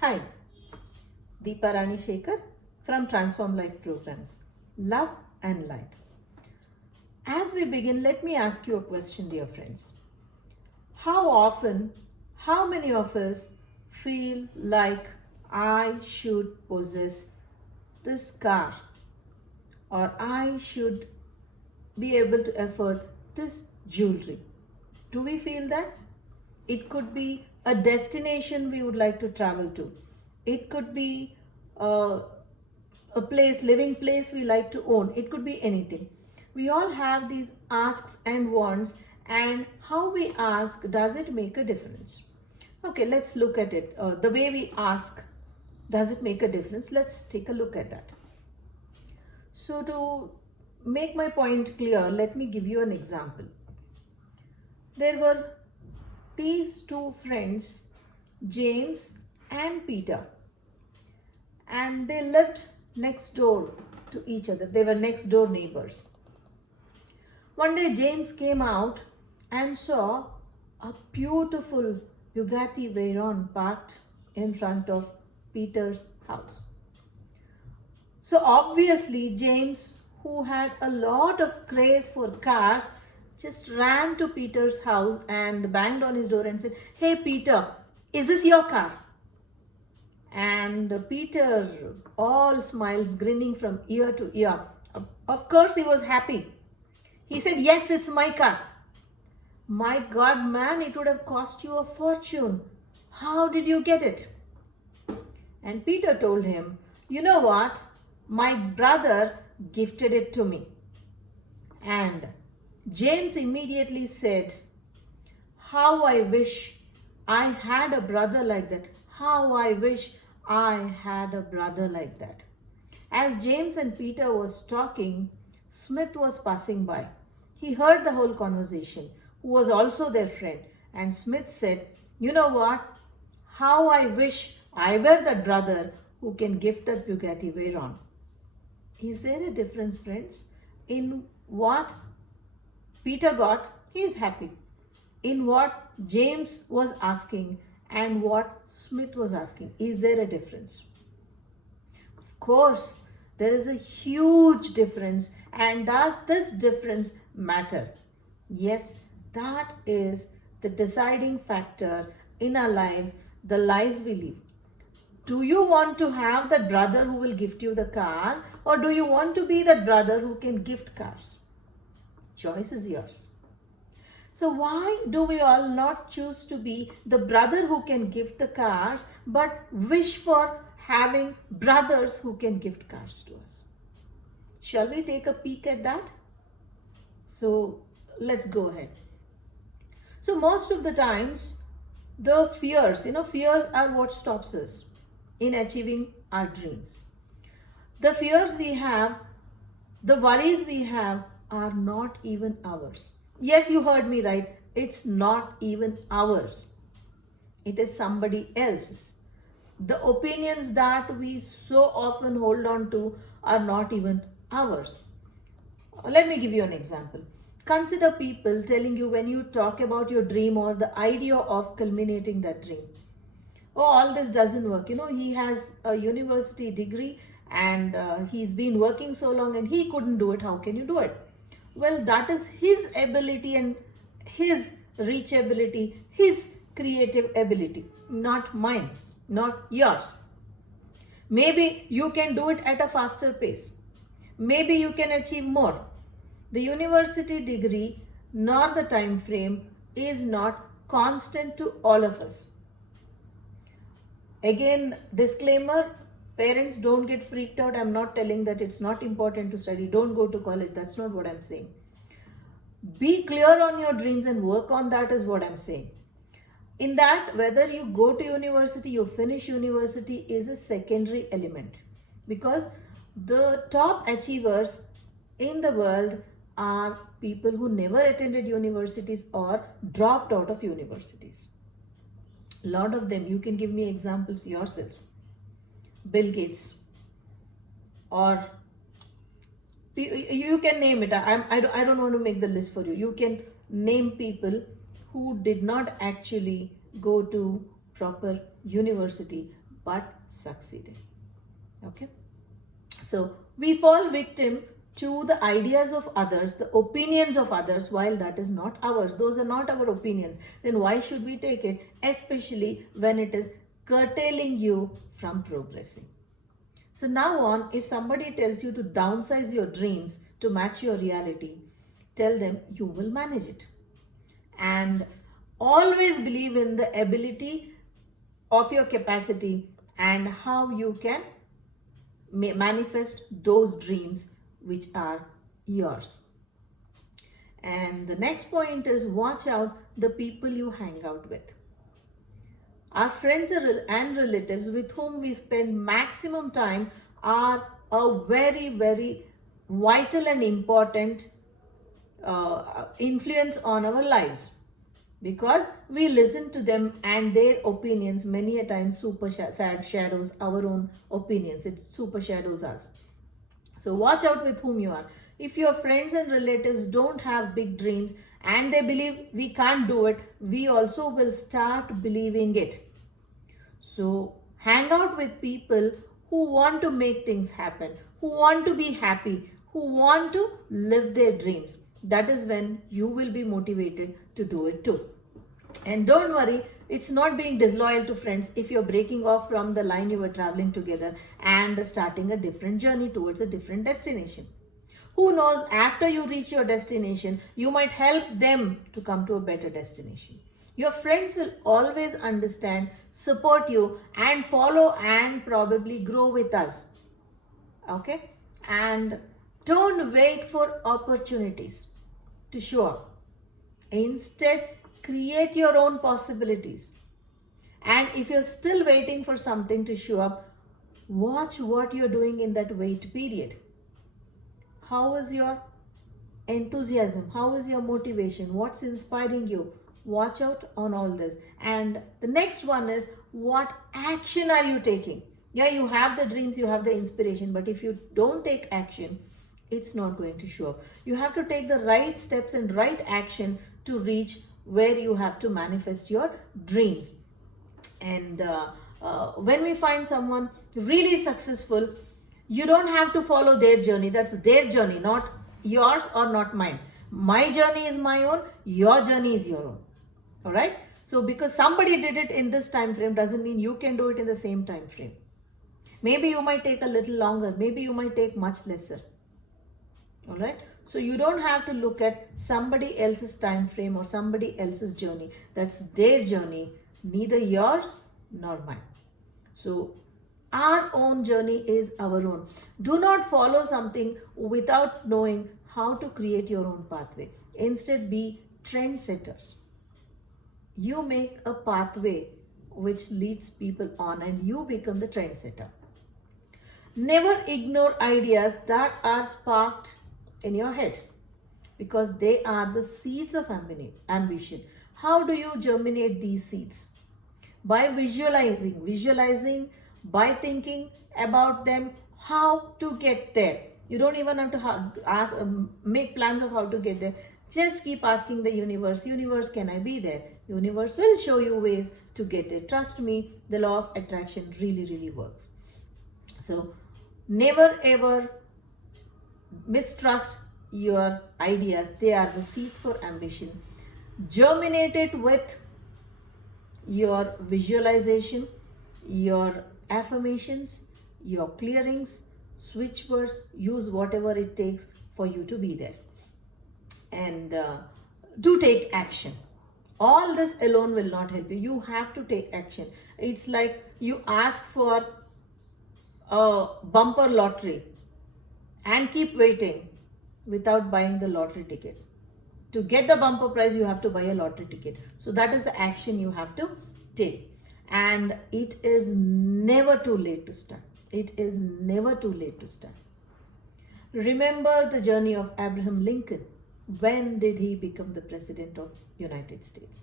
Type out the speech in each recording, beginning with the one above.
Hi, Deepa Rani Shekhar from Transform Life Programs. Love and Light. As we begin, let me ask you a question, dear friends. How often, how many of us feel like I should possess this car or I should be able to afford this jewelry? Do we feel that? It could be a destination we would like to travel to. It could be uh, a place, living place we like to own. It could be anything. We all have these asks and wants, and how we ask, does it make a difference? Okay, let's look at it. The way we ask, does it make a difference? Let's take a look at that. So, to make my point clear, let me give you an example. There were these two friends, James and Peter, and they lived next door to each other. They were next door neighbors. One day, James came out and saw a beautiful Bugatti Veyron parked in front of Peter's house. So, obviously, James, who had a lot of craze for cars, just ran to Peter's house and banged on his door and said, "Hey, Peter, is this your car?" And Peter, all smiles, grinning from ear to ear. Of course, he was happy. He said, "Yes, it's my car." "My God, man, it would have cost you a fortune. How did you get it?" And Peter told him, "You know what? My brother gifted it to me." And James immediately said, "How I wish I had a brother like that. How I wish I had a brother like that." As James and Peter was talking, Smith was passing by. He heard the whole conversation, who was also their friend. And Smith said, "You know what? How I wish I were that brother who can gift that Bugatti Veyron." Is there a difference, friends? In what Peter got, he is happy. In what James was asking and what Smith was asking, is there a difference? Of course, there is a huge difference. And does this difference matter? Yes, that is the deciding factor in our lives, the lives we live. Do you want to have that brother who will gift you the car, or do you want to be that brother who can gift cars? Choice is yours. So why do we all not choose to be the brother who can gift the cars, but wish for having brothers who can gift cars to us? Shall we take a peek at that? So let's go ahead. So most of the times, the fears are what stops us in achieving our dreams. The fears we have, the worries we have are not even ours. Yes, you heard me right. It's not even ours. It is somebody else's. The opinions that we so often hold on to are not even ours. Let me give you an example. Consider people telling you when you talk about your dream or the idea of culminating that dream. "Oh, all this doesn't work. He has a university degree and he's been working so long and he couldn't do it. How can you do it?" Well, that is his ability and his reachability, his creative ability, not mine, not yours. Maybe you can do it at a faster pace. Maybe you can achieve more. The university degree nor the time frame is not constant to all of us. Again, disclaimer, parents, don't get freaked out. I'm not telling that it's not important to study. Don't go to college. That's not what I'm saying. Be clear on your dreams and work on that is what I'm saying. In that, whether you go to university, you finish university is a secondary element, because the top achievers in the world are people who never attended universities or dropped out of universities. A lot of them, you can give me examples yourselves. Bill Gates, or you can name it. I don't want to make the list for you. You can name people who did not actually go to proper university, but succeeded. Okay, so we fall victim to the ideas of others, the opinions of others, while that is not ours. Those are not our opinions. Then why should we take it, especially when it is curtailing you from progressing? So now on, if somebody tells you to downsize your dreams to match your reality, tell them you will manage it. And always believe in the ability of your capacity and how you can manifest those dreams which are yours. And the next point is, watch out the people you hang out with. Our friends and relatives with whom we spend maximum time are a very, very vital and important influence on our lives, because we listen to them and their opinions many a time shadows our own opinions. It super shadows us. So watch out with whom you are. If your friends and relatives don't have big dreams and they believe we can't do it, we also will start believing it. So hang out with people who want to make things happen, who want to be happy, who want to live their dreams. That is when you will be motivated to do it too. And don't worry, it's not being disloyal to friends if you're breaking off from the line you were traveling together and starting a different journey towards a different destination. Who knows, after you reach your destination, you might help them to come to a better destination. Your friends will always understand, support you, and follow and probably grow with us. Okay? And don't wait for opportunities to show up. Instead, create your own possibilities. And if you're still waiting for something to show up, watch what you're doing in that wait period. How is your enthusiasm? How is your motivation? What's inspiring you? Watch out on all this. And the next one is, what action are you taking? Yeah, you have the dreams, you have the inspiration, but if you don't take action, it's not going to show up. You have to take the right steps and right action to reach where you have to manifest your dreams. And when we find someone really successful, you don't have to follow their journey. That's their journey, not yours or not mine. My journey is my own, your journey is your own. All right? So because somebody did it in this time frame doesn't mean you can do it in the same time frame. Maybe you might take a little longer, maybe you might take much lesser. All right? So you don't have to look at somebody else's time frame or somebody else's journey. That's their journey, neither yours nor mine. So our own journey is our own. Do not follow something without knowing how to create your own pathway. Instead, be trendsetters. You make a pathway which leads people on and you become the trendsetter. Never ignore ideas that are sparked in your head, because they are the seeds of ambition. How do you germinate these seeds? By visualizing, by thinking about them, how to get there. You don't even have to make plans of how to get there. Just keep asking the universe, can I be there? Universe will show you ways to get there. Trust me, the law of attraction really, really works. So never ever mistrust your ideas. They are the seeds for ambition. Germinate it with your visualization, your affirmations, your clearings, switch words. Use whatever it takes for you to be there. And do take action. All this alone will not help you. You have to take action. It's like you ask for a bumper lottery and keep waiting without buying the lottery ticket. To get the bumper prize, you have to buy a lottery ticket. So that is the action you have to take. And it is never too late to start. It is never too late to start. Remember the journey of Abraham Lincoln. When did he become the president of United States?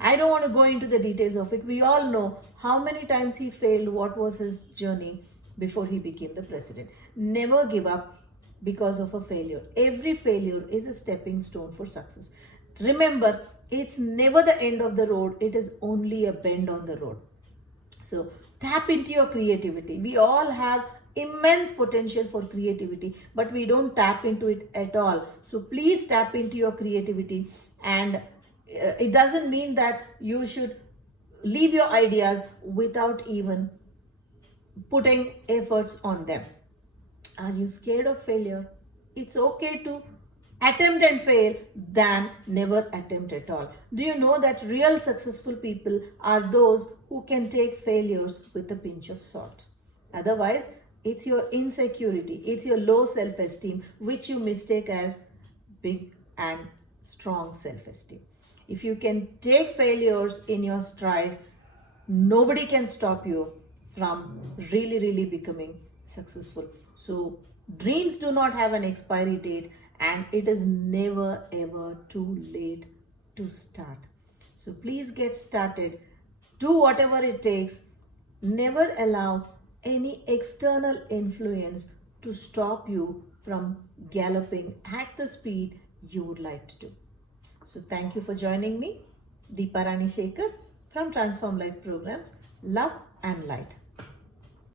I don't want to go into the details of it. We all know how many times he failed, what was his journey before he became the president. Never give up because of a failure. Every failure is a stepping stone for success. Remember, it's never the end of the road. It is only a bend on the road. So tap into your creativity. We all have immense potential for creativity, but we don't tap into it at all. So please tap into your creativity, and it doesn't mean that you should leave your ideas without even putting efforts on them. Are you scared of failure? It's okay to attempt and fail than never attempt at all. Do you know that real successful people are those who can take failures with a pinch of salt? Otherwise, it's your insecurity, it's your low self esteem, which you mistake as big and strong self esteem. If you can take failures in your stride, nobody can stop you from really becoming successful. So dreams do not have an expiry date, and it is never ever too late to start. So please get started, do whatever it takes. Never allow any external influence to stop you from galloping at the speed you would like to do. So thank you for joining me, Deepa Rani Shekhar from Transform Life Programs. Love and light.